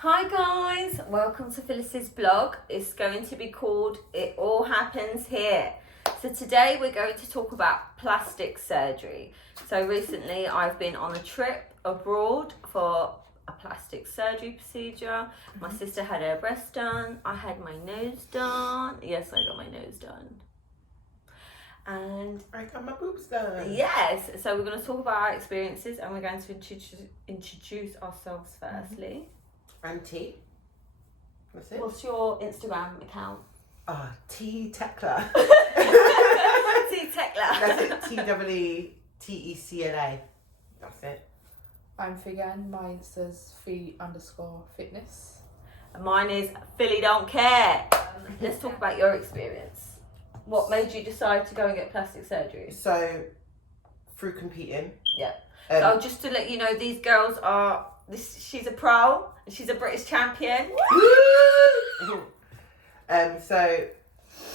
Hi guys, welcome to Phyllis's blog. It's going to be called It All Happens Here. So today we're going to talk about plastic surgery. So recently I've been on a trip abroad for a plastic surgery procedure. My sister had her breast done, I had my nose done. Yes, I got my nose done. And I got my boobs done. yes, so we're going to talk about our experiences and we're going to introduce ourselves firstly. Auntie. What's it? What's your Instagram account? T Tekla. T Tekla. That's it. TEETECLA. That's it. I'm Figan. My Insta's _fitness. And mine is Philly Don't Care. Let's talk about your experience. What made you decide to go and get plastic surgery? So, through competing. Yeah. So just to let you know, these girls are. She's a pro. And she's a British champion. So,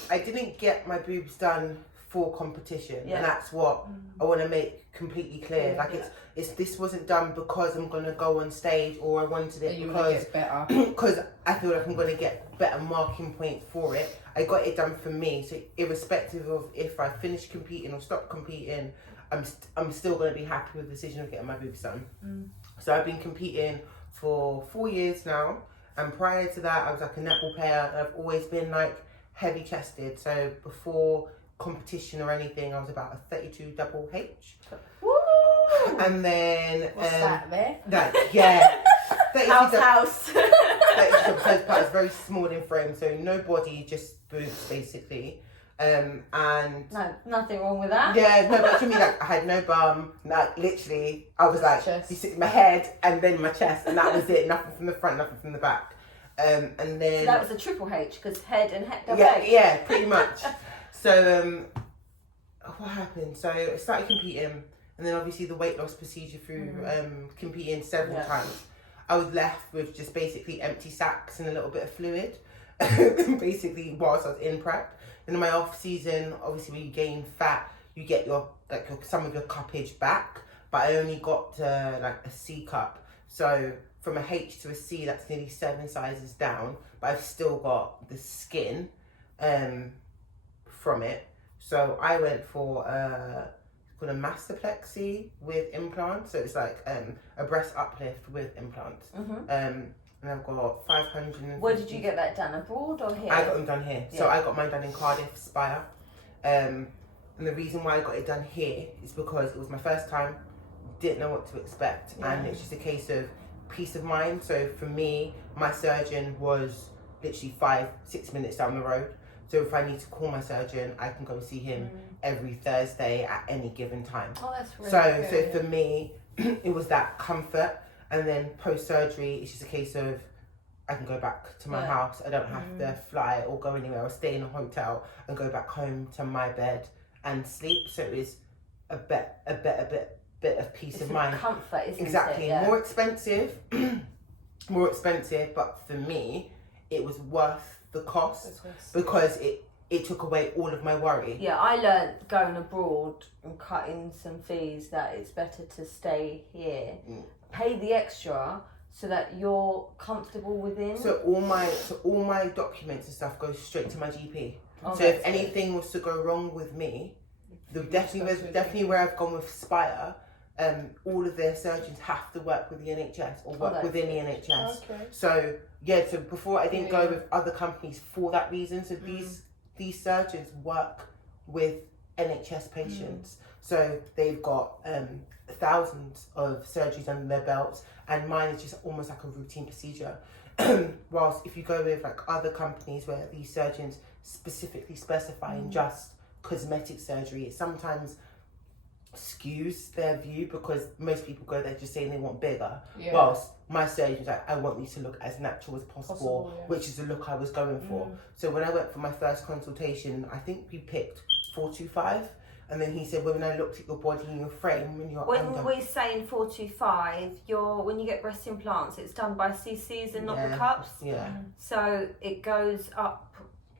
I didn't get my boobs done for competition, and that's what I want to make completely clear. This wasn't done because I'm gonna go on stage, or I wanted it because I feel like I'm gonna get better marking points for it. I got it done for me, so irrespective of if I finish competing or stop competing, I'm still gonna be happy with the decision of getting my boobs done. So I've been competing for 4 years now, and prior to that I was like a netball player. I've always been like heavy chested, so before competition or anything I was about a 32 double H. Woo! And then What's that there? House. It's very small in frame, so no body, just boobs basically. And no, nothing wrong with that. Yeah, no, but to me, like I had no bum. Like literally, I was like, you see my head and then my chest, and that was it. Nothing from the front, nothing from the back. And then so that was a triple H because head and double H. Yeah, pretty much. So what happened? So I started competing, and then obviously the weight loss procedure through competing several times. I was left with just basically empty sacs and a little bit of fluid, basically whilst I was in prep. And in my off season, obviously when you gain fat, you get some of your cuppage back, but I only got to like a C cup. So from a H to a C, that's nearly 7 sizes down, but I've still got the skin from it. So I went for it's called a mastopexy with implants. So it's like a breast uplift with implants. And I've got 500. Where did you get that done? Abroad or here? I got them done here. So I got mine done in Cardiff, Spire. And the reason why I got it done here is because it was my first time, didn't know what to expect. And it's just a case of peace of mind. So for me, my surgeon was literally 5-6 minutes down the road. So if I need to call my surgeon, I can go see him every Thursday at any given time. Oh, that's really good. So for me, it was that comfort. And then post-surgery, it's just a case of I can go back to my house. I don't have to fly or go anywhere or stay in a hotel and go back home to my bed and sleep. So it's a better bit of peace of mind. Comfort, isn't exactly. it? Yeah. More expensive, but for me, it was worth the cost because it took away all of my worry. Yeah, I learned going abroad and cutting some fees that it's better to stay here. Pay the extra so that you're comfortable within. So all my documents and stuff go straight to my GP. Oh, so if anything was to go wrong with me, definitely where I've gone with Spire, all of their surgeons have to work with the NHS or work within the NHS. Okay. So so before I didn't go with other companies for that reason. So these surgeons work with NHS patients. So they've got thousands of surgeries under their belts, and mine is just almost like a routine procedure. Whilst if you go with like other companies where these surgeons specifically specify in just cosmetic surgery, it sometimes skews their view because most people go there just saying they want bigger. Whilst my surgeon's like, I want you to look as natural as possible. Which is the look I was going for. So when I went for my first consultation, I think we picked 425. And then he said, well, when I looked at your body and your frame, when we're saying 425, when you get breast implants, it's done by CCs and not the cups. So it goes up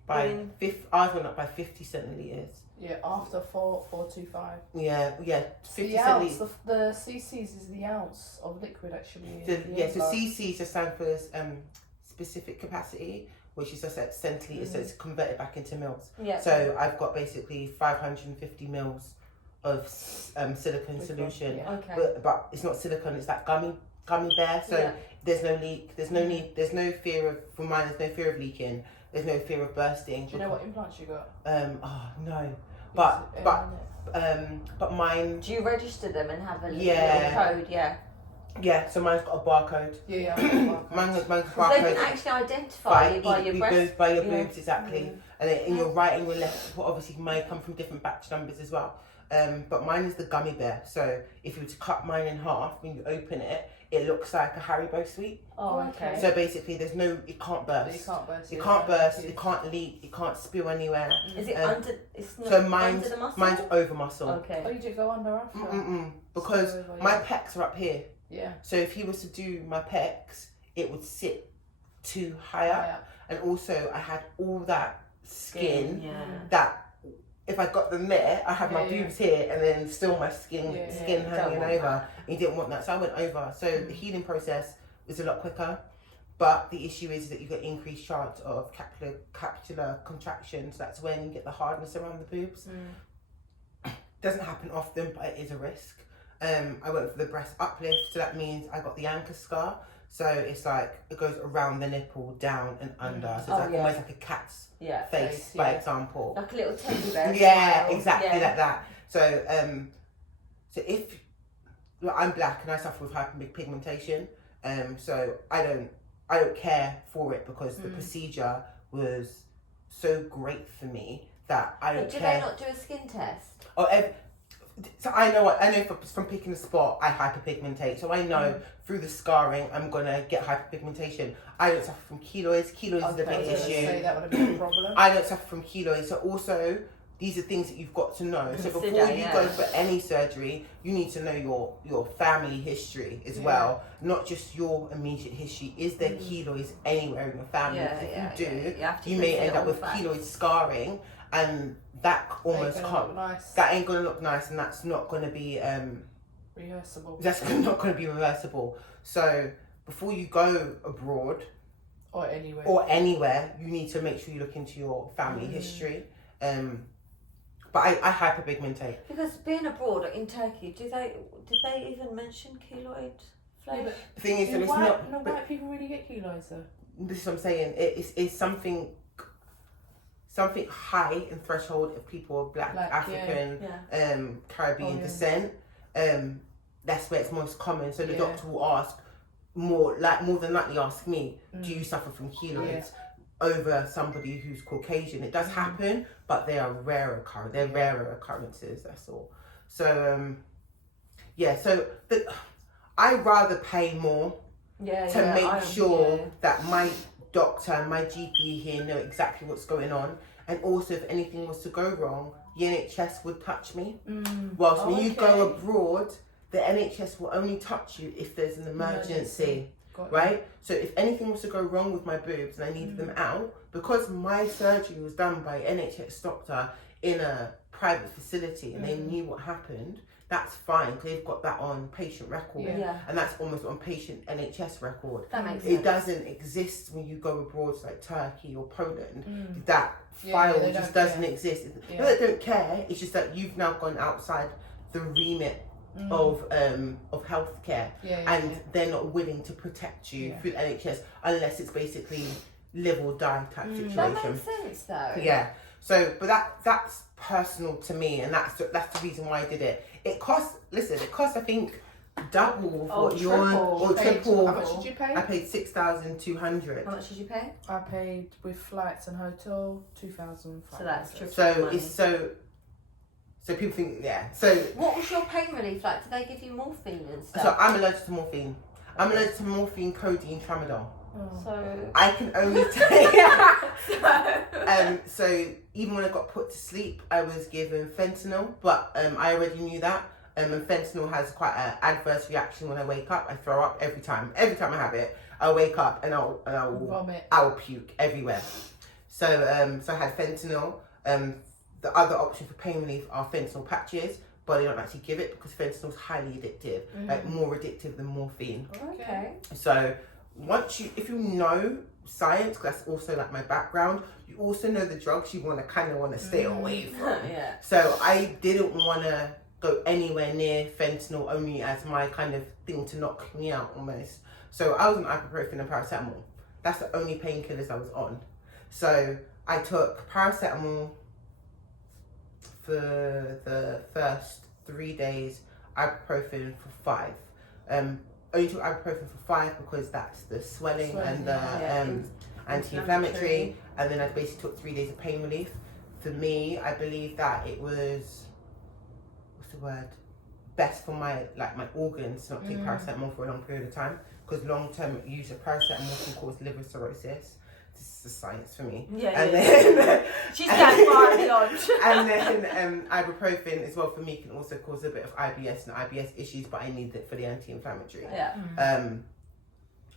by 50. Ours went up by 50 centiliters. Yeah, after 4.25. Yeah, 50 The ounce, the cc's is the ounce of liquid actually. So cc just stand for specific capacity, which is just at centiliters, so it's converted back into mils. Yeah. So I've got basically 550 mils of silicone solution. Yeah. Okay. But it's not silicone, it's that gummy bear. So there's no leak, there's no need, there's no fear of, for mine, there's no fear of leaking, there's no fear of bursting. Do you know what implants you got? No. But mine. Do you register them and have a little code? Yeah, so mine's got a barcode. Yeah. Mine's got a They barcode. can actually identify you by your breast. By your boobs, exactly. And then in your right and your left, obviously may come from different batch numbers as well. But mine is the gummy bear. So if you were to cut mine in half, when you open it, it looks like a Haribo sweet. Oh, okay. So basically, it can't burst. It can't burst. It can't leak. It can't spill anywhere. Is it under? It's not so mine's, under the muscle. Mine's over muscle. Okay. Oh, you did go under after. Because my pecs are up here. Yeah. So if he was to do my pecs, it would sit too high up. And also, I had all that skin that if I got them there, I had my boobs here and then still my skin hanging over. He didn't want that, so I went over. So the healing process was a lot quicker, but the issue is that you get increased chance of capsular contractions. That's when you get the hardness around the boobs. Doesn't happen often, but it is a risk. I went for the breast uplift, so that means I got the anchor scar. So it's like it goes around the nipple, down and under. So it's almost like a cat's face, by example. Like a little teddy bear. Yeah, exactly like that. So so if I'm black and I suffer with hyperpigmentation, so I don't care for it because the procedure was so great for me that I don't care. Do they not do a skin test? So I know from picking the spot I hyperpigmentate. So I know through the scarring I'm gonna get hyperpigmentation. I don't suffer from keloids. Keloids is the big issue. Say that would have been a problem. I don't suffer from keloids. So also these are things that you've got to know. So before you go for any surgery, you need to know your family history as well, not just your immediate history. Is there keloids anywhere in your family? If you do, you may end up with keloid scarring, and that almost can't. That ain't gonna look nice, and that's not gonna be reversible. That's not gonna be reversible. So before you go abroad or anywhere, you need to make sure you look into your family history. But I hyperpigmentate. Because being abroad in Turkey, did they even mention keloid flash? The thing is, it's not. No, white people really get keloids though. This is what I'm saying. It's something high in threshold if people are black African, Caribbean descent. That's where it's most common. So the doctor will ask more than likely ask me, do you suffer from keloids? Over somebody who's Caucasian. It does happen, but they are rarer occurrences, that's all. So I'd rather pay more to make sure that my doctor, my GP here know exactly what's going on, and also if anything was to go wrong, the NHS would touch me. Whilst when you go abroad, the NHS will only touch you if there's an emergency. Right? So if anything was to go wrong with my boobs and I needed them out, because my surgery was done by an NHS doctor in a private facility and they knew what happened, that's fine because they've got that on patient record. And that's almost on patient NHS record. That makes sense. It doesn't exist when you go abroad to like Turkey or Poland. That file just doesn't exist. No, they don't care. It's just that you've now gone outside the remit of healthcare, and they're not willing to protect you through NHS unless it's basically live or die type situation. That makes sense though. Yeah. So, but that's personal to me, and that's the reason why I did it. It cost I think double for triple. How much did you pay? I paid 6,200. How much did you pay? I paid with flights and hotel 2,500. So that's triple. So it's so people think So what was your pain relief like? Did they give you morphine and stuff? So I'm allergic to morphine. I'm allergic to morphine, codeine, tramadol. So I can only take. So even when I got put to sleep, I was given fentanyl, but I already knew that. And fentanyl has quite an adverse reaction when I wake up. I throw up every time. Every time I have it, I wake up and I'll vomit. I'll puke everywhere. So I had fentanyl. the other option for pain relief are fentanyl patches, but they don't actually give it because fentanyl is highly addictive, like more addictive than morphine. Okay. So if you know science, 'cause that's also like my background, you also know the drugs you want to stay away from. Yeah. So I didn't want to go anywhere near fentanyl, only as my kind of thing to knock me out almost. So I was on ibuprofen and paracetamol. That's the only painkillers I was on. So I took paracetamol for the first 3 days, ibuprofen for 5. Only took ibuprofen for 5 because that's the swelling and the anti-inflammatory, and then I basically took 3 days of pain relief. For me, I believe that it was, best for my organs to not take paracetamol for a long period of time, because long-term use of paracetamol can cause liver cirrhosis. This is the science for me. Then she's going far beyond. And then ibuprofen as well for me can also cause a bit of IBS and IBS issues, but I need it for the anti-inflammatory.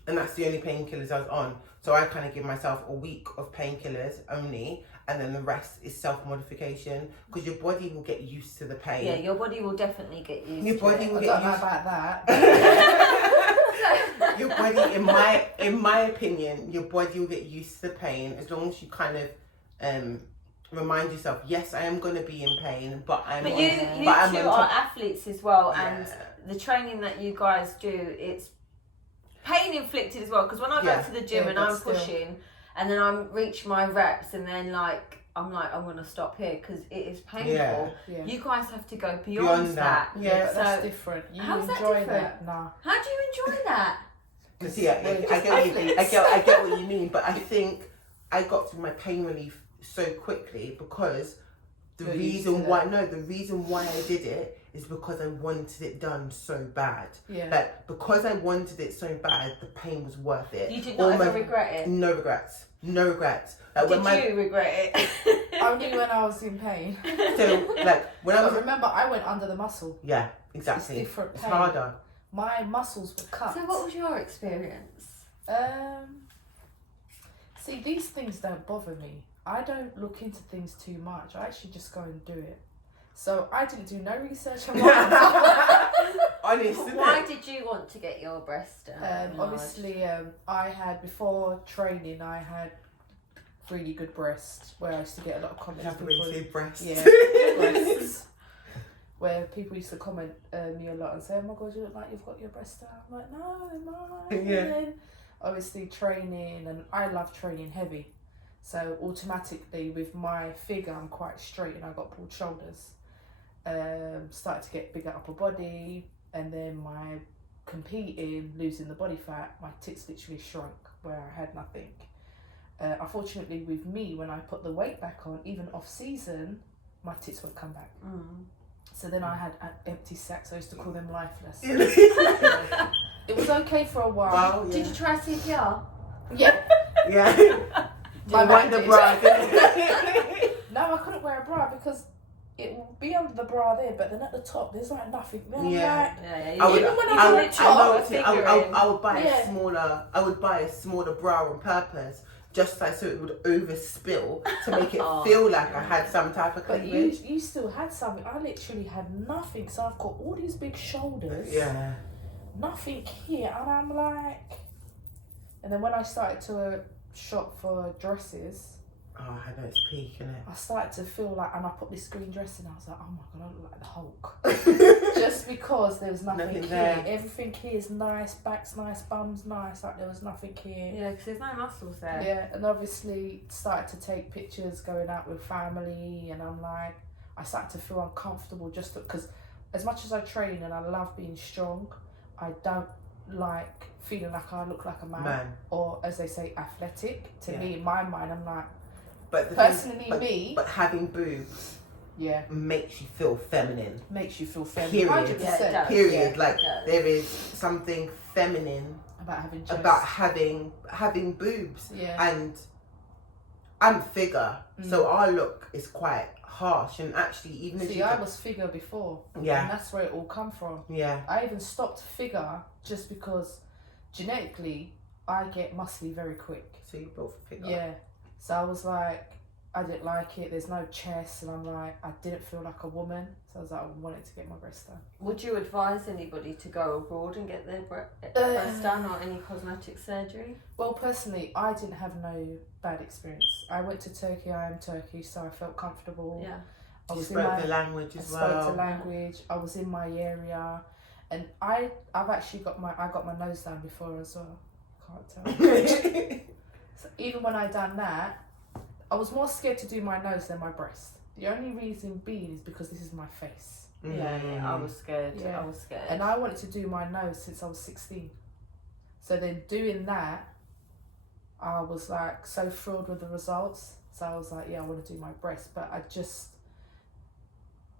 And that's the only painkillers I was on. So I kind of give myself a week of painkillers only, and then the rest is self-modification, because your body will get used to the pain. Yeah, your body will definitely get used to it. Your body will I get don't know used about that. Your body, in my opinion, your body will get used to the pain as long as you kind of remind yourself, yes, I am going to be in pain, but you two are athletes as well, and the training that you guys do, it's pain inflicted as well. Because when I go to the gym and I'm pushing, and then I reach my reps, and then I'm going to stop here because it is painful. Yeah. You guys have to go beyond that. Yeah, but that's different. You how's that enjoy different? that? Nah. How do you enjoy that? Because I get what you mean, but I think I got through my pain relief so quickly because the reason why I did it is because I wanted it done so bad. Yeah. Like, because I wanted it so bad, the pain was worth it. You did not ever regret it? No regrets. No regrets. Like, did you regret it? Only when I was in pain. So, like, when I was... remember, I went under the muscle. Yeah, exactly. It's different pain. It's harder. My muscles were cut. So what was your experience? See, these things don't bother me. I don't look into things too much. I actually just go and do it. So I didn't do no research on my Honestly. Why did you want to get your breast done? Obviously, I had, before training, I had really good breasts, where I used to get a lot of comments. You have to really say breasts. Yeah, breasts. Where people used to comment me a lot and say, "Oh my God, you look like you've got your breast done." I'm like, "No, they're not." Yeah. And then, obviously, training, and I love training heavy. So automatically, with my figure, I'm quite straight and I got broad shoulders. Started to get bigger upper body, and then my competing, losing the body fat, my tits literally shrunk where I had nothing. Unfortunately, with me, when I put the weight back on, even off season, my tits would come back. So then I had empty sacks. I used to call them lifeless. It was okay for a while. Wow, yeah. Did you try CPR? Yeah. Yeah. My wipe the bra. No, I couldn't wear a bra because it will be under the bra there, but then at the top there's like nothing there. Yeah. I would, even when I I would, was I would buy Yeah. a smaller. I would buy a smaller bra on purpose, just like so it would overspill to make it feel like I had some type of But cleavage. you still had something. I literally had nothing. So I've got all these big shoulders. Yeah. Nothing here, and I'm like. And then when I started to shop for dresses. Oh, I know it's peak, innit? I started to feel like, and I put this green dress in, I was like, oh my God, I look like the Hulk. Just because there was nothing here. there. Everything here is nice, back's nice, bum's nice, like there was nothing here. Yeah, because there's no muscles there. Yeah, and obviously started to take pictures going out with family, and I'm like, I started to feel uncomfortable just because as much as I train and I love being strong, I don't like feeling like I look like a man. Or as they say, athletic. To me, in my mind, I'm like, but personally, but having boobs makes you feel feminine. Makes you feel feminine. Period. 100%. Yeah, it does. Period. Yeah, like there is something feminine about having chest. about having boobs. Yeah. And I'm figure, so our look is quite harsh. And actually, even if I was figure before. Yeah. And that's where it all come from. Yeah. I even stopped figure just because genetically I get muscly very quick. So you built for figure. Yeah. So I was like, I didn't like it. There's no chest, and I'm like, I didn't feel like a woman, so I was like, I wanted to get my breasts done. Would you advise anybody to go abroad and get their breasts done or any cosmetic surgery? Well, personally, I didn't have no bad experience. I went to Turkey. I am Turkish, so I felt comfortable. Yeah. I was spoke the language as well. I spoke the language. I was in my area, and I've actually got my nose done before as well. Can't tell. So even when I done that, I was more scared to do my nose than my breast. The only reason being is because this is my face. Yeah, I was scared. Yeah. I was scared. And I wanted to do my nose since I was 16. So then doing that, I was like so thrilled with the results. So I was like, yeah, I want to do my breast, but I just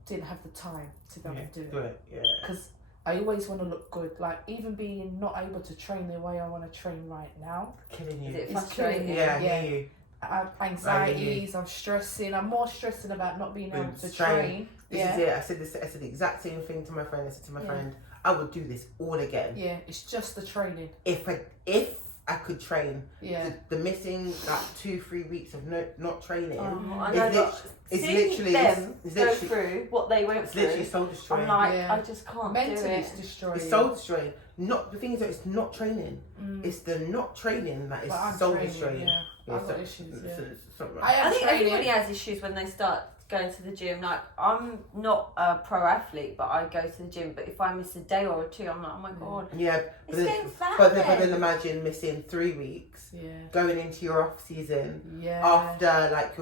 didn't have the time to go and do it. Yeah. Because I always want to look good. Like, even being not able to train the way I want to train right now. Killing you. Is it It's frustrating? killing me. Yeah, I Yeah. hear you. I have anxieties, I'm stressing. I'm more stressing about not being able to train. This is it. I said the exact same thing to my friend. I said to my friend, I would do this all again. Yeah, it's just the training. If I could train. Yeah. The missing like 2-3 weeks of not training. I know, it's seeing literally them it's go literally, through what they went it's through. literally soul destroying. I'm like, Yeah. I just can't Mentally, do it. it's destroying. It's soul destroying. Not the thing is that it's not training. Mm. It's the not training that is But I'm soul training, destroying. Yeah. I've got so- issues. so- Yeah. so- so- I am I think training. everybody has issues when they start going to the gym. Like, I'm not a pro athlete, but I go to the gym. But if I miss a day or two, I'm like, oh my god, Yeah, it's getting fat. but then imagine missing 3 weeks, Yeah. going into your off season Yeah. after like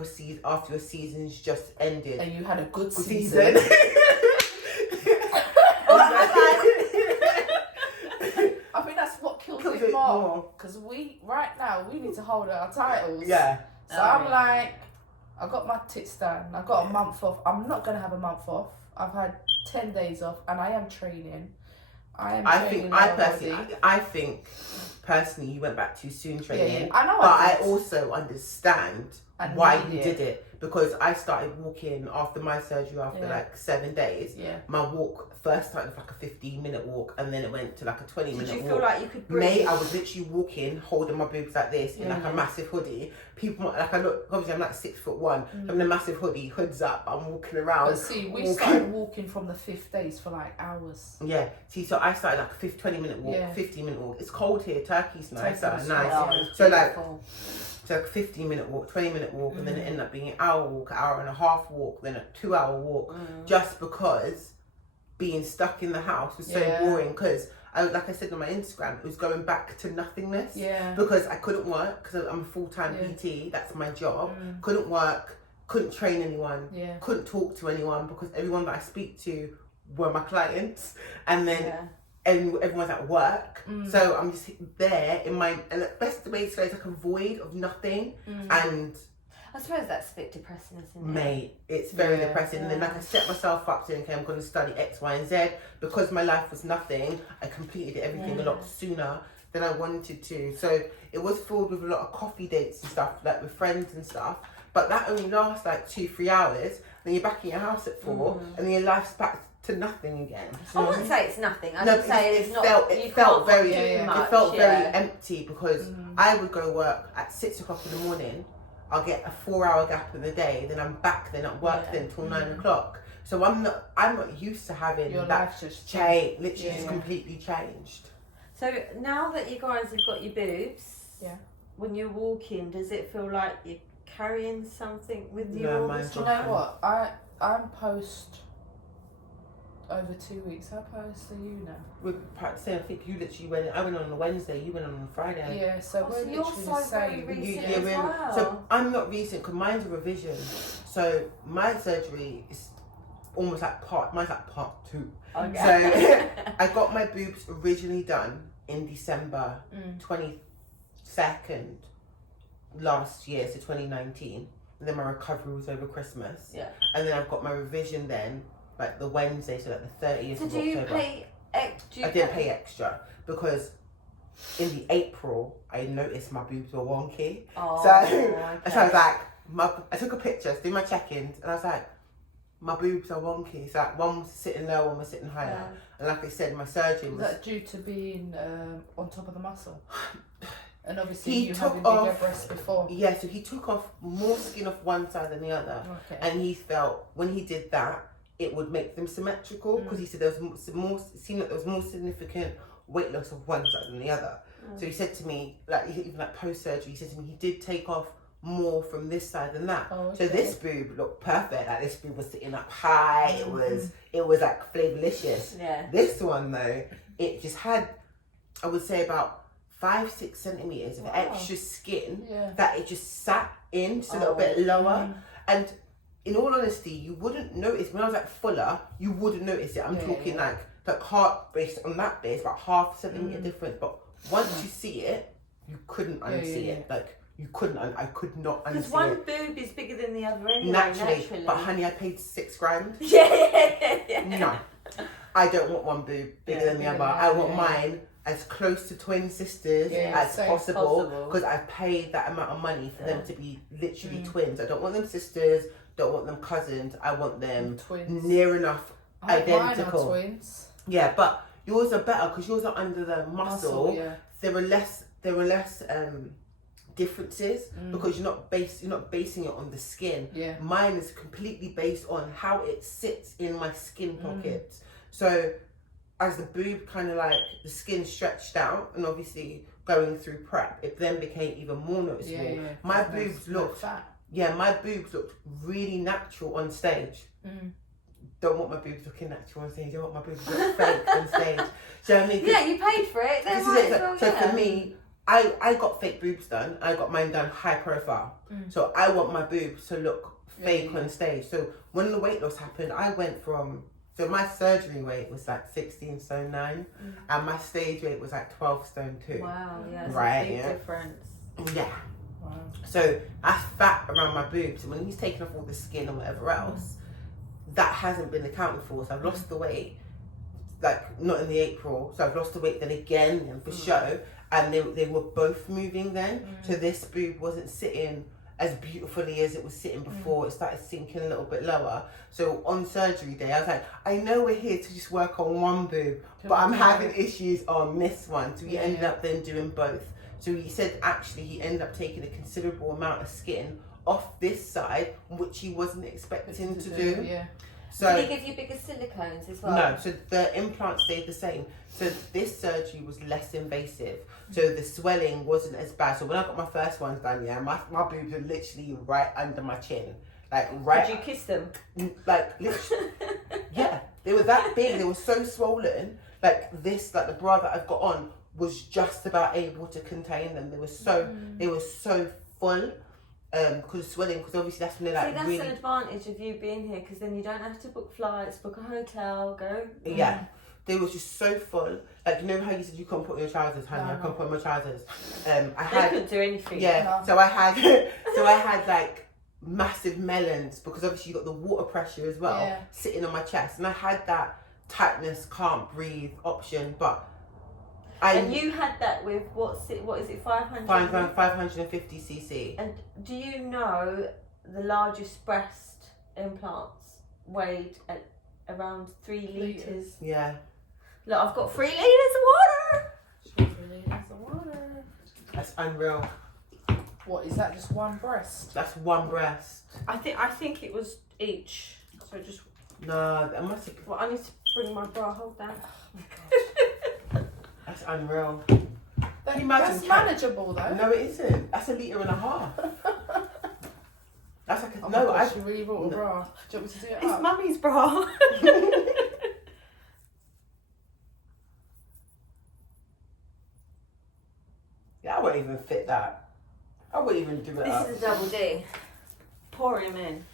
after your season's just ended. And you had a good Season. season. I think that's what kills it more. Because right now, we need to hold our titles. Yeah. So I'm like, I got my tits done. I got a month off. I'm not going to have a month off. I've had 10 days off and I am training. I think personally you went back too soon training. Yeah. I know. But I also understand why you need did it, because I started walking after my surgery after like 7 days. Yeah. My walk first started with like a 15-minute walk and then it went to like a 20-minute walk. Did you feel like you could breathe? Mate, I was literally walking, holding my boobs like this in like a massive hoodie. People like, I look, obviously I'm like 6'1", I'm in a massive hoodie, hoods up, I'm walking around. But see, we started walking from the 5th days for like hours. Yeah, see, so I started like a 20-minute walk, 15-minute walk. It's cold here, Turkey's nice, Turkey's nice. Oh, So like, so like a 15-minute walk, 20-minute walk, and then it ended up being an hour walk, hour and a half walk, then a 2-hour walk, just because being stuck in the house was so boring. Because like I said on my Instagram, it was going back to nothingness. Yeah. Because I couldn't work because I'm a full-time PT. That's my job. Couldn't work. Couldn't train anyone. Yeah. Couldn't talk to anyone because everyone that I speak to were my clients, and then. And everyone's at work, so I'm just there in my, and the best way to say it's like a void of nothing, and I suppose that's a bit depressing, isn't it? mate, it's very depressing. And then like I set myself up saying, okay, I'm going to study X, Y, and Z because my life was nothing. I completed everything a lot sooner than I wanted to, so it was filled with a lot of coffee dates and stuff, like with friends and stuff. But that only lasts like 2-3 hours. Then you're back in your house at 4, and then your life's back to nothing again. I wouldn't say it's nothing. I would say it's not. It felt very Much, empty because I would go work at 6 o'clock in the morning. I'll get a 4-hour gap in the day. Then I'm back. Then at work. Then till 9 o'clock. So I'm not used to having Your that life just change. Literally, it's completely changed. So now that you guys have got your boobs, when you're walking, does it feel like you're carrying something with you? No, all mine's the Do time? you know what? I'm post over 2 weeks. How post are you now? We're practicing. I think you literally went. I went on a Wednesday. You went on a Friday. Yeah, so we're so you're literally so the same. very recent Yeah, as we're- well. So I'm not recent because mine's a revision. So my surgery is almost like mine's like part 2. Okay. So I got my boobs originally done in December 22nd last year, so 2019. And then my recovery was over Christmas. Yeah. And then I've got my revision then, like the Wednesday, so like the 30th So of do you October. pay? I didn't pay extra because in the April I noticed my boobs were wonky. Oh, So I was okay. like, I took a picture, did my check-ins, and I was like, my boobs are wonky. So like, one was sitting low, one was sitting higher. And like I said, my surgeon Is was... that due to being on top of the muscle? And obviously He you took having bigger off- breasts before. Yeah, so he took off more skin off one side than the other. Okay. And he felt when he did that, it would make them symmetrical because he said there was more, seemed like there was more significant weight loss of one side than the other. So he said to me, like even like post surgery, he said to me he did take off more from this side than that. Oh, So okay. this boob looked perfect. Like this boob was sitting up high. It was like flavorlicious. Yeah. This one though, it just had, I would say about 5-6 centimeters of extra skin that it just sat in just a little bit lower. And in all honesty, you wouldn't notice when I was like fuller. You wouldn't notice it. I'm talking like heart based on that bit. It's about half centimeter difference. But once you see it, you couldn't unsee it. Like you couldn't. I could not unsee Because it. one boob is bigger than the other anyway. Naturally. But honey, I paid $6,000. Yeah. No, I don't want one boob bigger than the other. I want mine as close to twin sisters as possible because I've paid that amount of money for them to be literally twins. I don't want them sisters, don't want them cousins. I want them twins. Near enough identical. Mine are twins. Yeah, but yours are better because yours are under the muscle. There were less differences because you're not basing it on the skin. Yeah. Mine is completely based on how it sits in my skin pockets. So as the boob kind of like the skin stretched out and obviously going through prep, it then became even more noticeable. My boobs looked my boobs looked really natural on stage. Don't want my boobs looking natural on stage. I want my boobs to look fake on stage. So I mean, yeah, you paid for it. Then might as well, so for me, I got fake boobs done. I got mine done high profile. So I want my boobs to look fake on stage. So when the weight loss happened, I went from, so my surgery weight was like 16 stone 9 and my stage weight was like 12 stone 2. Wow, yeah, that's right, a big difference. Yeah. Wow. So that's fat around my boobs. And when he's taken off all the skin and whatever else, that hasn't been accounted for. So I've lost the weight, like not in the April. So I've lost the weight then again and for show. And they were both moving then. So this boob wasn't sitting as beautifully as it was sitting before. It started sinking a little bit lower. So on surgery day, I was like, I know we're here to just work on one boob, but I'm having issues on this one. So we ended up then doing both. So he said actually he ended up taking a considerable amount of skin off this side, which he wasn't expecting to do. Yeah. So did he give you bigger silicones as well? no, so the implant stayed the same. So this surgery was less invasive. So the swelling wasn't as bad. So when I got my first ones done, my boobs were literally right under my chin. Like right. Did you kiss them? Like literally, yeah. They were that big. They were so swollen. Like this, like the bra that I've got on was just about able to contain them. They were so full. Because of swelling, because obviously that's when they're like See, that's really. an advantage of you being here because then you don't have to book flights, book a hotel, go. Yeah, they were just so full. Like you know how you said you can't put on your trousers, honey. I can't put on my trousers. I couldn't do anything. Yeah, so I had like massive melons because obviously you got the water pressure as well sitting on my chest, and I had that tightness, can't breathe option, but. And you had that with what is it 500? 550 cc. And do you know the largest breast implants weighed at around 3 litres? Yeah. Look, I've got 3 litres of water. 3 litres of water. That's unreal. What is that? Just one breast? That's one breast. I think it was each. So just. No, that must have. Well, I need to bring my bra hold down. Oh my God. That's unreal. That's manageable though. No, it isn't. That's 1.5 litres. That's like a, Oh no. my gosh, you really brought a bra. Do you want me to do it It's up? mummy's bra. Yeah, I wouldn't even fit that. I wouldn't even do it up. This is a double D. Pour him in.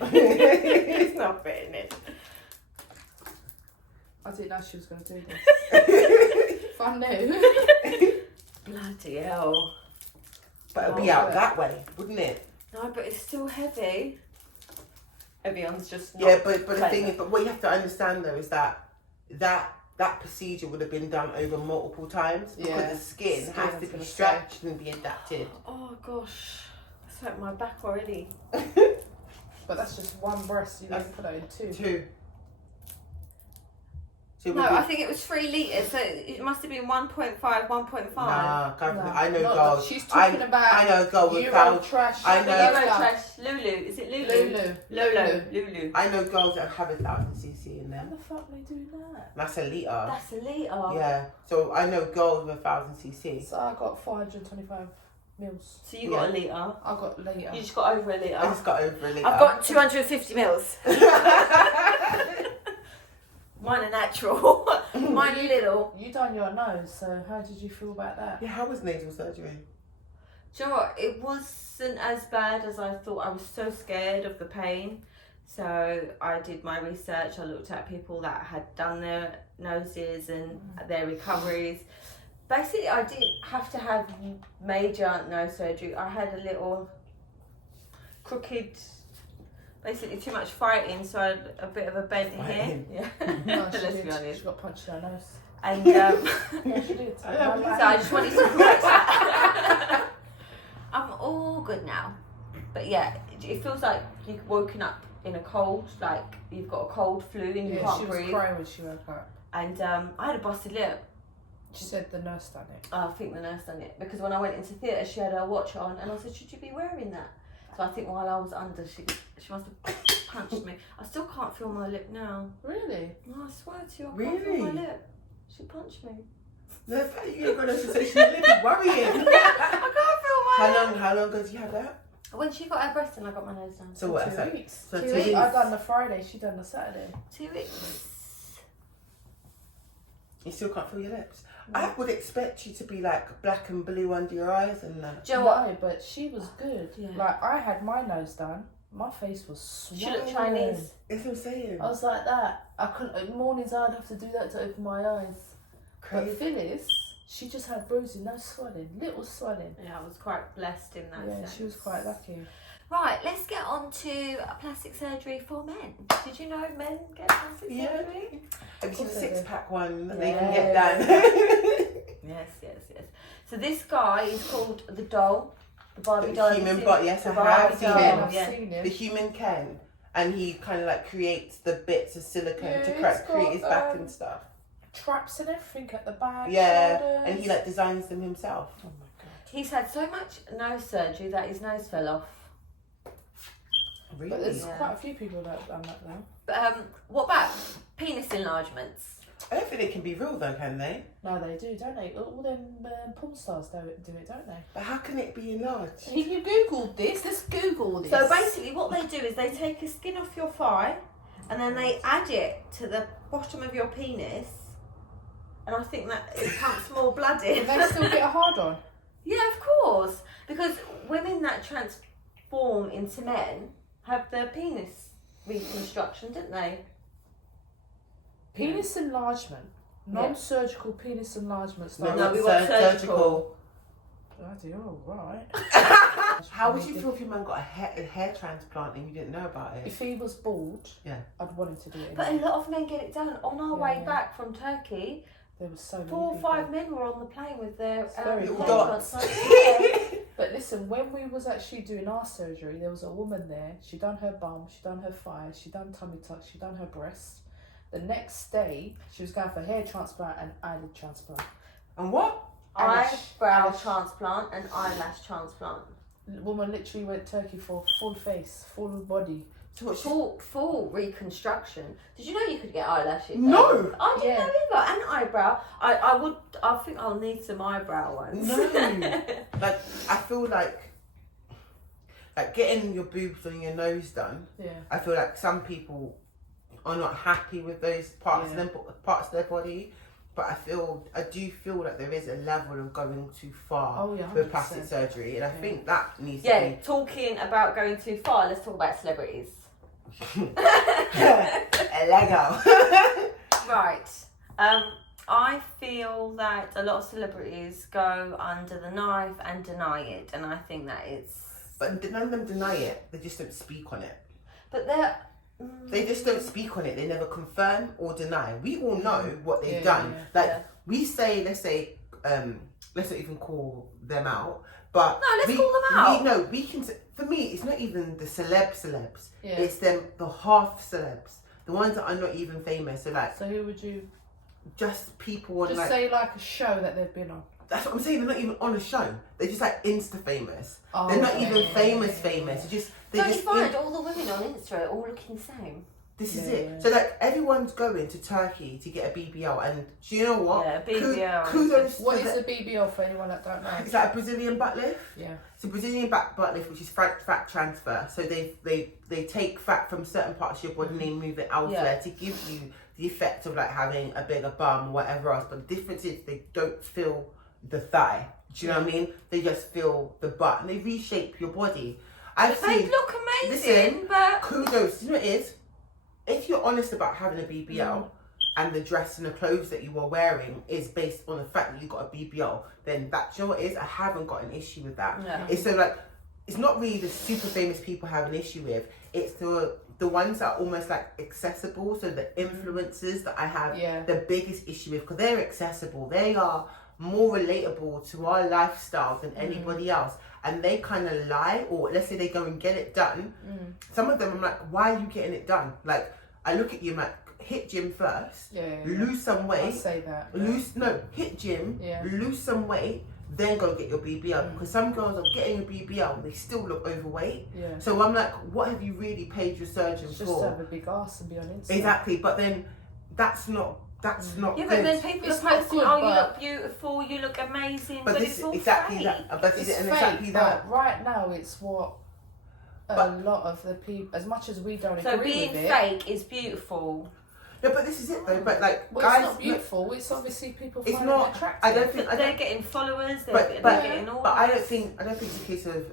It's not fitting it. I didn't know she was going to do this. If I knew. Bloody hell. But it'd be out that way, wouldn't it? No, but it's still heavy. Evian's just not. Yeah, but the thing is, but what you have to understand though is that procedure would have been done over multiple times because the skin has to be stretched and be adapted. Oh gosh, that's hurt my back already. But that's just one breast. You need to put that in two. Two. So No, I think it was 3 litres, so it must have been 1.5, 1.5. Nah, No, I know not girls. She's talking about I know a girl with Euro trash. I know. Euro trash. Lulu. Is it Lulu? Lulu. I know girls that have 1,000cc in How them. the fuck they do that? That's a litre. That's a litre. Yeah. So I know girls with 1,000cc. So I got 425 mils. So you got a litre. I got later. You just got over a litre. I just got over a litre. I've got 250 mils. Mine are natural. Mine are little. You done your nose, so how did you feel about that? Yeah, how was nasal surgery? Do you know what? It wasn't as bad as I thought. I was so scared of the pain. So I did my research. I looked at people that had done their noses and their recoveries. Basically, I didn't have to have major nose surgery. I had a little crooked, basically too much fighting, so I had a bit of a bent here. Yeah, No, let's be honest. She got punched in her nose. And Yeah, she did. so I just wanted to correct that. I'm all good now. But yeah, it feels like you've woken up in a cold, like you've got a cold flu and you Yeah, can't she was breathe. crying when she woke up. And I had a busted lip. She said the nurse done it. I think the nurse done it because when I went into theatre, she had her watch on, and I said, "Should you be wearing that?" So I think while I was under, she must have punched me. I still can't feel my lip now. Really? No, I swear to you, I can't feel my lip. She punched me. The fact that you ain't got to say she's living worrying. I can't feel my lip. How long ago did you have that? When she got her breast, and I got my nose done. So what? 2 That's like, weeks. so 2 2 weeks. weeks. I done the Friday, she done the Saturday. 2 weeks. You still can't feel your lips. I would expect you to be like black and blue under your eyes and that. Do you know what? No, but she was good. Yeah. Like, I had my nose done. My face was swollen. She looked Chinese. That's what I'm saying. I was like that. I couldn't. Mornings I'd have to do that to open my eyes. Crazy. But Phyllis, she just had bruising, no swelling, little swelling. Yeah, I was quite blessed in that Yeah, sense. she was quite lucky. Right, let's get on to plastic surgery for men. Did you know men get plastic Yeah. surgery? Have you seen the course I do. 6-pack one that Yeah. they can get done? Yes. So this guy is called the doll, the Barbie The doll. human body, yes, the I Barbie have seen doll, him. I've yeah. seen The it. human Ken. And he kind of like creates the bits of silicone Yeah, to he's create got, his back and stuff. Traps and everything at the back. Yeah, shoulders. and he like designs them himself. Oh my god. He's had so much nose surgery that his nose fell off. Really? But there's Yeah. quite a few people that have done that now. But what about penis enlargements? I don't think they can be real though, can they? No, they do, don't they? All them porn stars do it, don't they? But how can it be enlarged? Have you googled this? Let's Google this. So basically what they do is they take a skin off your thigh and then they add it to the bottom of your penis, and I think that it pumps more blood in. Can they still get a hard on? Yeah, of course. Because women that transform into men have their penis reconstruction, didn't they? Penis enlargement. Non-surgical penis enlargement. No, we want surgical. Bloody all right. How would you feel if your man got a hair transplant and you didn't know about it? If he was bald, Yeah. I'd want him to do it. But a lot of men get it done. On our way Yeah. back from Turkey, There was so many 4 or people. 5 men were on the plane with their very hair cool. Dots. transplants. Yeah. But listen, when we was actually doing our surgery, there was a woman there. She done her bum, she done her thighs, she done tummy tuck, she done her breasts. The next day, she was going for hair transplant and eyelid transplant. And what? Eyebrow transplant and eyelash transplant. The woman literally went Turkey for full face, full body. So what? Full reconstruction. Did you know you could get eyelashes? No. I didn't Yeah. know either. And eyebrow. I think I'll need some eyebrow ones. No. Like I feel like getting your boobs and your nose done. Yeah. I feel like some people are not happy with those parts Yeah. of them, parts of their body. But I do feel like there is a level of going too far Oh, yeah, with plastic 100%. surgery, and I Yeah. think that needs Yeah, to talking about going too far, let's talk about celebrities. be a Lego. Right. I feel that a lot of celebrities go under the knife and deny it, and I think that it's. But none of them deny it. They just don't speak on it. But they're. They just don't speak on it. They never confirm or deny. We all know what they've Yeah, done. yeah. Like Yeah. we say, let's not even call them out. But No, let's call them out. We can. For me, it's not even the celebs. Yeah. It's them, the half celebs, the ones that are not even famous. So like, So who would you? just people on Just like. say like a show that they've been on. That's what I'm saying. They're not even on a show. They're just like Insta famous. Oh, they're not okay. even famous. They're just. They're Don't you just. find all the women on Insta are all looking the same? This is Yeah. it. So like everyone's going to Turkey to get a BBL, and do you know what? Yeah, BBL. Kudos. What to is a BBL for anyone that don't know? It's like a Brazilian butt lift. Yeah. It's a Brazilian butt lift, which is fat transfer. So they take fat from certain parts of your body and they move it elsewhere to give you the effect of like having a bigger bum or whatever else. But the difference is they don't feel the thigh. Do you know what I mean? They just feel the butt and they reshape your body. They look amazing, but kudos. You know what it is? If you're honest about having a BBL and the dress and the clothes that you are wearing is based on the fact that you got a BBL, then that, do you know what it is? I haven't got an issue with that. Yeah. It's so like, it's not really the super famous people have an issue with. It's the ones that are almost like accessible. So the influencers that I have the biggest issue with, because they're accessible. They are more relatable to our lifestyle than anybody else. And they kind of lie, or let's say they go and get it done. Some of them, I'm like, why are you getting it done? Like, I look at you, I'm like, hit gym first, lose some weight. I'll say that. Hit gym, lose some weight, then go get your BBL. Because some girls are getting a BBL and they still look overweight. Yeah. So I'm like, what have you really paid your surgeon Just for? have a big ass and be on Instagram. Exactly, but then that's not yeah, good. but then people It's are not posting, good, oh, you but- look beautiful, you look amazing, But but this it's all exactly fake. that. But It's and fake, exactly that. but right now it's what a lot of the people, as much as we don't So agree being with it. fake is beautiful. No, but this is it though. But like, Well, guys, it's not beautiful. It's obviously people it's find not- it attractive. I don't think. But they're getting followers, they're, But they're getting all I don't this. think it's a case of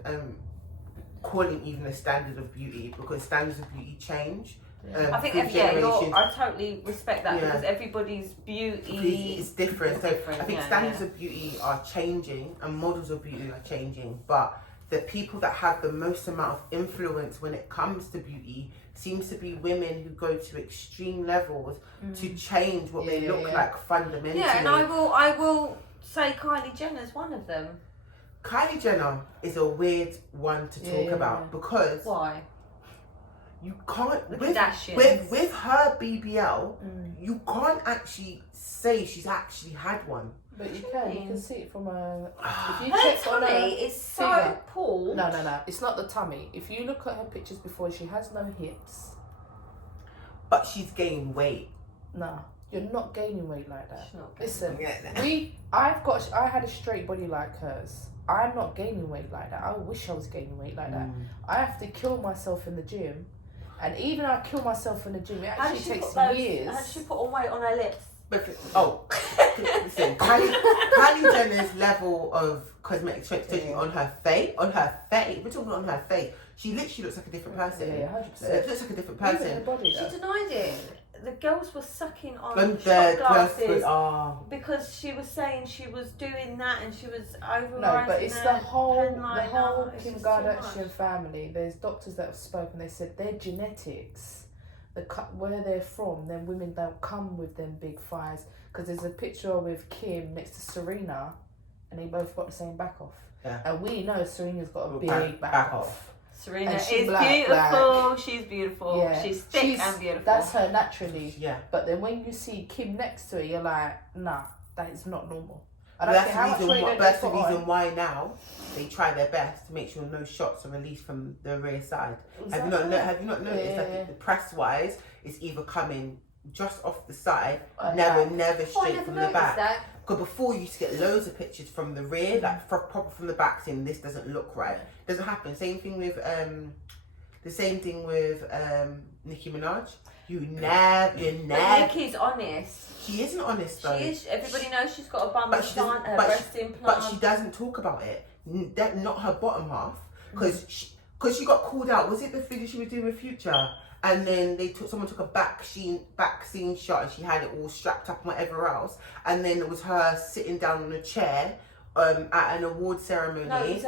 calling even a standard of beauty, because standards of beauty change. I think, through generations. I totally respect that Yeah. because everybody's beauty It's different. So different, I think yeah, standards of beauty are changing and models of beauty are changing, but the people that have the most amount of influence when it comes to beauty seems to be women who go to extreme levels to change what they look like fundamentally. Yeah, and I will say Kylie Jenner's one of them. Kylie Jenner is a weird one to talk about because Why? you can't The with Kardashians. with her BBL, you can't actually say she's actually had one. But you can see it from a. If you Her check on tummy her is so figure- pulled. No, it's not the tummy. If you look at her pictures before, she has no hips. But she's gained weight. No, you're not gaining weight like that. She's not Listen, Yeah. I had a straight body like hers. I'm not gaining weight like that. I wish I was gaining weight like that. I have to kill myself in the gym, and even I kill myself in the gym, it How actually does she takes put years. How does she put on weight on her lips? But listen, Kylie Jenner's level of cosmetic surgery on her face, we're talking on her face. She literally looks like a different person. Yeah, 100%. It looks like a different Even her person. body, She though. denied it. The girls were sucking on And shot the glasses oh. because she was saying she was doing that and she was over. No, but it's the whole It's Kim just too Kardashian much. family. There's doctors that have spoken. They said their genetics, where they're from, then women don't come with them big thighs. Because there's a picture with Kim next to Serena, and they both got the same back off. Yeah. And we know Serena's got a big back off. Serena And is she's black, beautiful. She's beautiful. Yeah. She's thick and beautiful. That's her naturally. Yeah. But then when you see Kim next to her, you're like, nah, that is not normal. I But don't that's care how much the reason. weight Why, they that's the put on. reason why now they try their best to make sure no shots are released from the rear side. Exactly. Have you not noticed Yeah. that the press wise it's either coming just off the side, Oh, never Oh, I straight never from the noticed back. that. Because before you used to get loads of pictures from the rear, like proper from the back, saying this doesn't look right. Doesn't happen. Same thing with Nicki Minaj. You But never. Nicki's honest. She isn't honest though. She is. Everybody knows she's got a bum But she implant, doesn't- a but breast she- implant. But she doesn't talk about it. That not her bottom half, because she got called out. Was it the video she was doing with Future? And then someone took a back scene shot, and she had it all strapped up and whatever else. And then it was her sitting down on a chair at an award ceremony. No, it was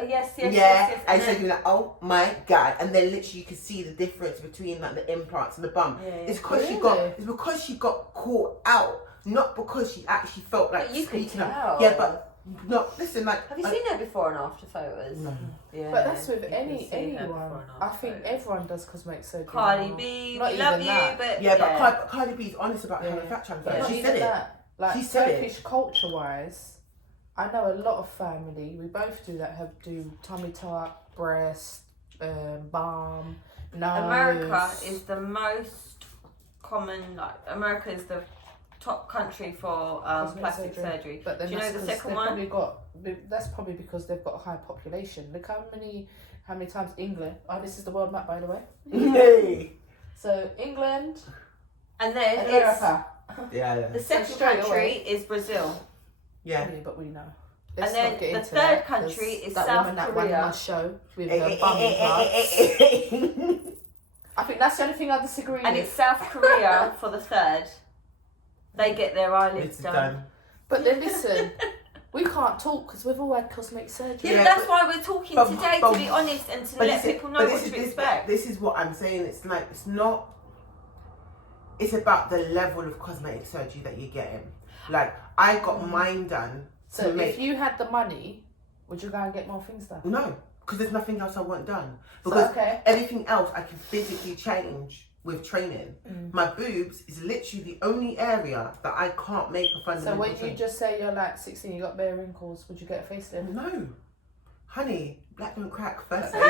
yes. And so then- you're like, oh my god! And then literally you could see the difference between like the implants and the bum. Yeah. It's because she got caught out, not because she actually felt like But you could speaking up. tell. Yeah, but No, listen, like. Have you seen their before and after photos? No. Yeah. But that's with you can see her anyone. before and I after think photos. everyone does cosmetic surgery. Cardi now. B, Not we love even you, that. but Yeah, but Cardi B is honest about her fat transfer. Yeah. She Not said even it. that. Like She said it. Turkish culture wise, I know a lot of family. We both do that. Do tummy tuck, breast, balm, nose. America is the most common. Like America is the top country for plastic surgery. But then do you know the that's 'cause second they've one? probably got. That's probably because they've got a high population. Look how many times England. Oh, this is the world map, by the way. Yay. So England And then and it's America. Yeah. the second straight country away. is Brazil. Yeah. Yeah, but we know. And Let's then not get the into third that, 'cause country is that South woman that Korea. ran my show with her bummy parts. I think that's the only thing I disagree And with. it's South Korea for the third. They get their eyelids It's done. done. But then listen, we can't talk because we've all had cosmetic surgery. Yeah, Yeah, but that's but- why we're talking but- today, but- to be honest, and to But let people know what to expect. This is what I'm saying. It's like, it's not. It's about the level of cosmetic surgery that you're getting. Like, I got mine done. So to make, Oh, if you had the money, would you go and get more things done? no, because there's nothing else I want done. So, Because okay. everything else I can physically change with training. Mm. My boobs is literally the only area that I can't make a So fundamental when you change. just say you're like 16, you got bare wrinkles, would you get a facelift? No, honey, black don't crack. Firstly,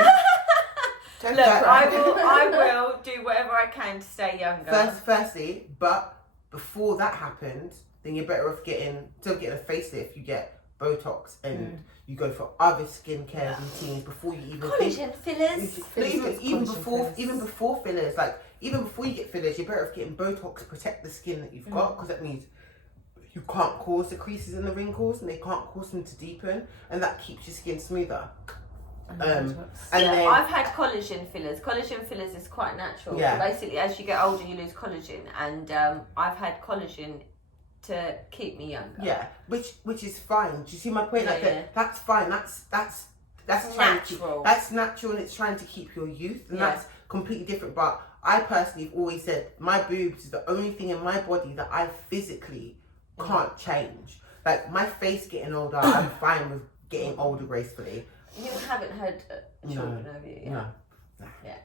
Look, I will do whatever I can to stay younger. Firstly, but before that happens, then you're better off getting a facelift. You get Botox and you go for other skincare routines before you even Collagen fillers. No, even Collagen before fillers, like even before you get fillers, you're better off getting Botox to protect the skin that you've got, because that means you can't cause the creases and the wrinkles, and they can't cause them to deepen, and that keeps your skin smoother. And then I've had collagen fillers. Collagen fillers is quite natural. Yeah. So basically, as you get older, you lose collagen, and I've had collagen to keep me younger. yeah, which is fine. Do you see my point? Like Yeah. that's fine. That's trying to keep, natural. that's natural, and it's trying to keep your youth, and Yeah. that's completely different. But I personally have always said my boobs is the only thing in my body that I physically can't change. Like my face getting older, I'm fine with getting older gracefully. You haven't had children, have you? No. Yeah.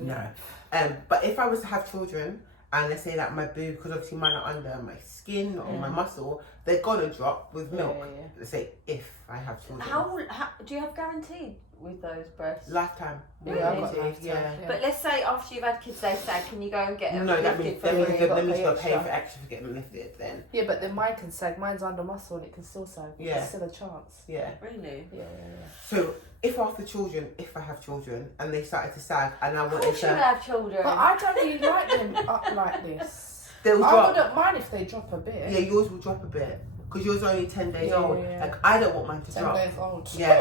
No. But if I was to have children, and let's say that my boob, because obviously mine are under my skin or my muscle, they're gonna drop with milk. Yeah. Let's say if I have children. How do you have guaranteed with those breasts? Lifetime. Yeah, I've got Guarantee, lifetime, yeah. yeah. But let's say after you've had kids, they say, can you go and get them No, that lifted means for that means free? you've got that means to you've got pay to pay extra. for extra for getting them lifted then. Yeah, but then mine can sag. Mine's under muscle and it can still sag. Yeah. There's still a chance. Yeah. Really? Yeah. So if I have children and they started to sag and I Of wanted course you to, have children. But I don't really like them up like this. they'll I drop. wouldn't mind if they drop a bit. Yeah, yours will drop a bit because yours are only 10 days Yeah, old. yeah. Like I don't want mine to 10 drop. days old. Yeah.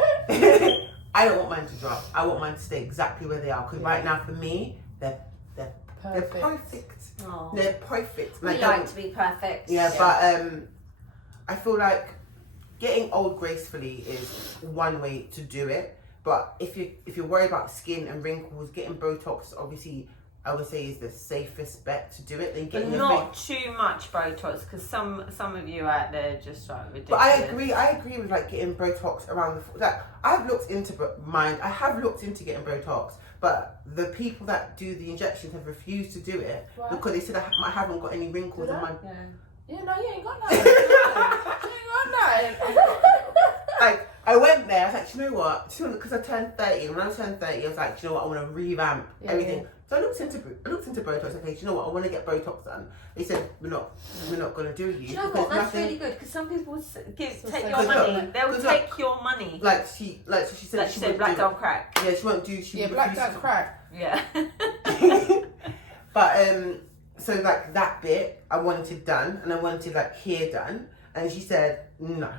I don't want mine to drop. I want mine to stay exactly where they are. Because right now, for me, they're perfect. Oh. They're perfect. We like to be perfect. Yeah, but I feel like getting old gracefully is one way to do it. But if you're worried about skin and wrinkles, getting Botox obviously I would say is the safest bet to do it. Than But getting your not face. too much Botox, because some of you out there just like ridiculous. But I agree with like getting Botox around the like I've looked into mine. I have looked into getting Botox, but the people that do the injections have refused to do it Why? because they said I haven't got any wrinkles Do on my. Yeah. Yeah, no, you ain't got none. You ain't got none. Like I went there, I was like, you know what? Because I turned 30, and when I turned 30, I was like, you know what? I want to revamp everything. Yeah. So I looked into Botox. Okay, do you know what? I want to get Botox done. They said we're not going to do you. Do you know because what? That's nothing- really good, because some people take So your good money. luck. They'll Good take your money. Like she said, Like she you said, won't black do don't it. crack. Yeah, she won't do. She Yeah, black refuses don't crack. Yeah. But so like that bit I wanted done, and I wanted like here done, and she said no.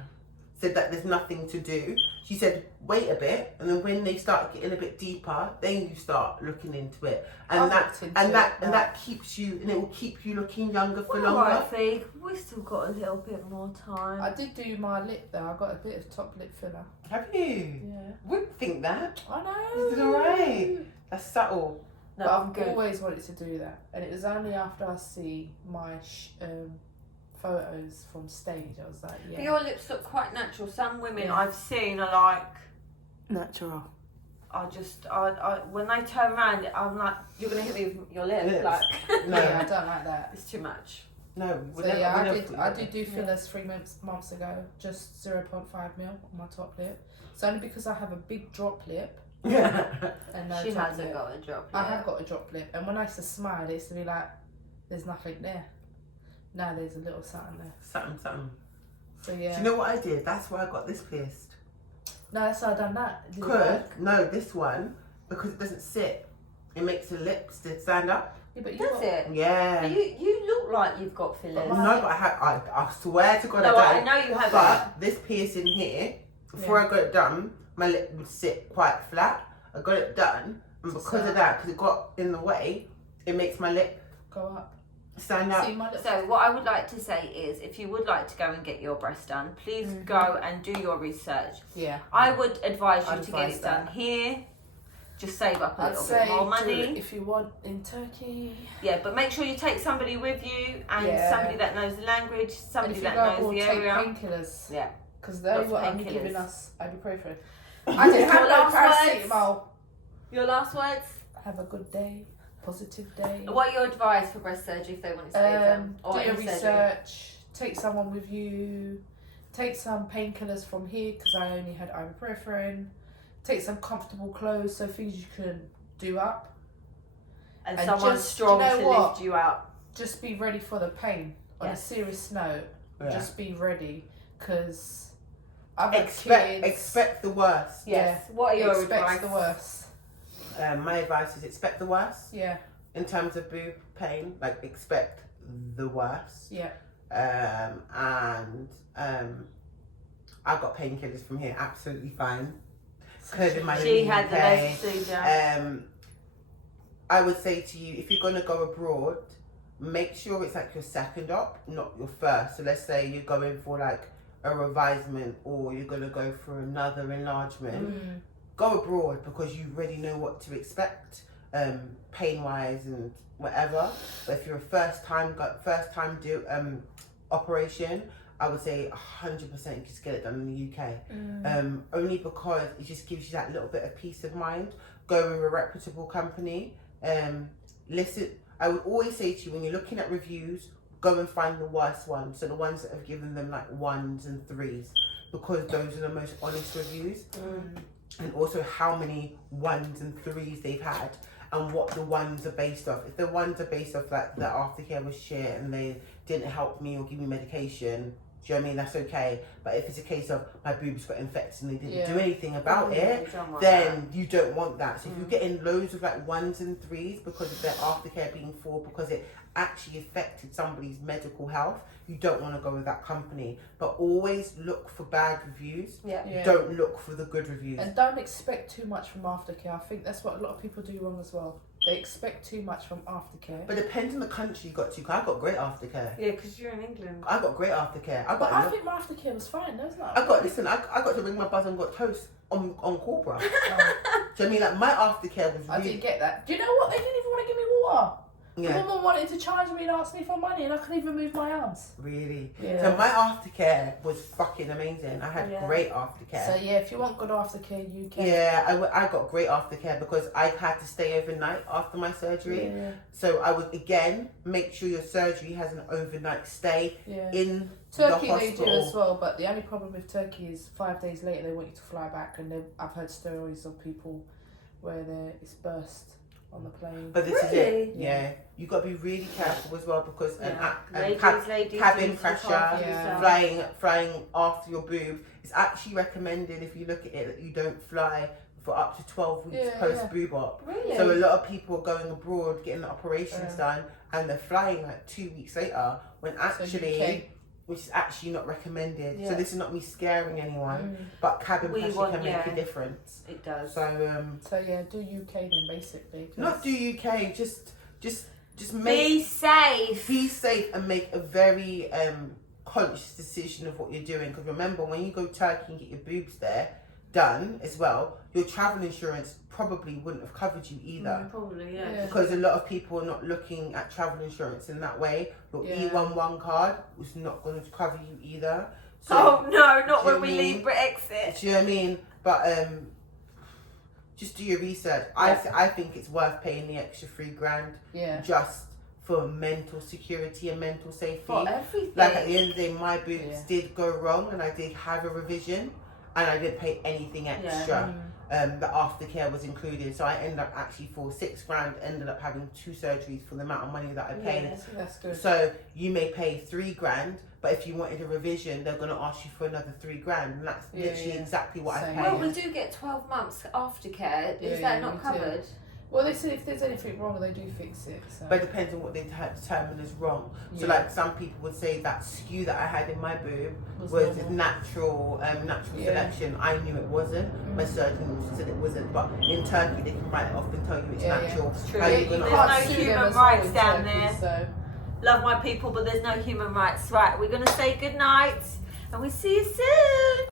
Said that there's nothing to do. She said wait a bit, and then when they start getting a bit deeper, then you start looking into it, and that keeps you, and it will keep you looking younger for Well, longer. alright, Fee. We've still got a little bit more time. I did do my lip though. I got a bit of top lip filler. Have you? Yeah. Wouldn't think that. I know. You did alright. That's subtle. No, But I'm I've good. always wanted to do that, and it was only after I see my photos from stage. I was like, yeah. But your lips look quite natural. Some women Yeah. I've seen are like, Natural. I when they turn around, I'm like, you're gonna hit me with your lip, Lips. like, No. Yeah, I don't like that. it's too much. No, So I did do fillers 3 months ago, just 0.5 mil on my top lip. It's only because I have a big drop lip and no She top hasn't lip. got a drop I yet. have got a drop lip, and when I used to smile, it used to be like, there's nothing there. Now there's a little something there. something. So yeah. Do you know what I did? That's why I got this pierced. No, that's how I done that. Did it Because work? no, this one, because it doesn't sit, it makes the lips to stand up. Yeah, but you Does got, it? Yeah. But you look like you've got fillers. But No, but I swear to God No, I I don't. know you haven't. But this piercing here, before I got it done, my lip would sit quite flat. I got it done, and because of that, because it got in the way, it makes my lip go up. stand up. See my lip. So what I would like to say is, if you would like to go and get your breast done, please go and do your research. Yeah. I would advise you I'd to get advise it done that. here. Just save up a I'd little say bit more do money. it if you want in Turkey. Yeah, but make sure you take somebody with you and Yeah. somebody that knows the language, And somebody if you that go knows abroad, the take area. painkillers. Yeah. Because they're Lots of what I'm painkillers. giving us ibuprofen. I didn't have no last words? paracetamol. Your last words? Have a good day. Positive day. What are your advice for breast surgery if they want to stay done? Do Or your any surgery? research. Take someone with you. Take some painkillers from here because I only had ibuprofen. Take some comfortable clothes, so things you can do up. And And someone just- strong do you know to what? lift you up. Just be ready for the pain. On a Yes. serious note, Yeah. just be ready because I've had kids. Expect the worst. Yes. What are your Expect advice? the worst. My advice is expect the worst Yeah, in terms of boob pain. Like expect the worst. yeah. I got painkillers from here, absolutely fine. Cleared in my She had the UK. best procedure. I would say to you, if you're going to go abroad, make sure it's like your second op, not your first. So let's say you're going for like a revisement or you're going to go for another enlargement. Go abroad because you already know what to expect, pain wise and whatever. But if you're a first time operation, I would say 100% just get it done in the UK. Only because it just gives you that little bit of peace of mind. Go with a reputable company. Listen, I would always say to you, when you're looking at reviews, go and find the worst ones. So the ones that have given them like 1s and 3s, because those are the most honest reviews. And also how many 1s and 3s they've had and what the ones are based off. If the ones are based off like the aftercare was shit and they didn't help me or give me medication, do you know what I mean? That's okay. But if it's a case of my boobs got infected and they didn't do anything about it, then you don't want that. So if you're getting loads of like 1s and 3s because of their aftercare being full, because it actually affected somebody's medical health, you don't want to go with that company. But always look for bad reviews. Yeah. Don't look for the good reviews. And don't expect too much from aftercare. I think that's what a lot of people do wrong as well. They expect too much from aftercare. But it depends on the country you got to. 'Cause I got great aftercare. Yeah, because you're in England. I got great aftercare. But I think my aftercare was fine. That was not. I got to bring my buzz and got toast on Corpora. Do you know what I mean? Like my aftercare was I really. didn't get that. Do you know what? They didn't even want to give me water. Yeah. The woman wanted to charge me and ask me for money, and I couldn't even move my arms. Really? Yeah. So my aftercare was fucking amazing. I had Yeah. great aftercare. So yeah, if you want good aftercare, you can. Yeah, I got great aftercare because I had to stay overnight after my surgery. Yeah. So I would again make sure your surgery has an overnight stay Yeah. in Turkey the they hospital. do as well, but the only problem with Turkey is 5 days later they want you to fly back, and I've heard stories of people where it's burst on the plane. But this Really? is it. Yeah. You got to be really careful as well because Ladies, cabin use pressure, look after Yeah. yourself. flying after your boob. It's actually recommended if you look at it that you don't fly for up to 12 weeks Yeah, post boob op. Really? So a lot of people are going abroad getting the operations done and they're flying like 2 weeks later when actually, UK. which is actually not recommended. Yeah. So this is not me scaring anyone, but cabin We pressure want- can make yeah. a difference. It does. So yeah, do UK then basically. 'cause- Not do UK, just Be make safe. be safe and make a very conscious decision of what you're doing. Because remember, when you go Turkey and get your boobs there, done as well, your travel insurance probably wouldn't have covered you either. Probably, Yeah. Because a lot of people are not looking at travel insurance in that way. Your Yeah. E11 card was not going to cover you either. So, Oh no, not do you when we mean- leave Brexit. do you know what I mean? But just do your research. I think it's worth paying the extra £3,000 Yeah. just for mental security and mental safety. For everything. Like at the end of the day, my boobs Yeah. did go wrong, and I did have a revision, and I didn't pay anything extra. The aftercare was included, so I ended up actually for £6,000 ended up having 2 surgeries for the amount of money that I paid. Yeah. That's good. So you may pay £3,000, but if you wanted a revision, they're going to ask you for another £3,000, and that's Yeah, literally yeah. exactly what Same. I Well, paid. we do get 12 months aftercare. Is Yeah, that yeah, not me too. covered? Well, they said if there's anything wrong, they do fix it. So. But it depends on what they determine as wrong. So, Yeah. like some people would say that skew that I had in my boob was normal. natural Yeah. selection. I knew it wasn't. My surgeon said it wasn't. But in Turkey, they can write it off and tell you it's Yeah, yeah. natural. It's true. How Yeah, you you gonna There's can't no ask? sue human them as well rights in down Turkey, there. So. Love my people, but there's no human rights. Right, we're going to say goodnight and we see you soon.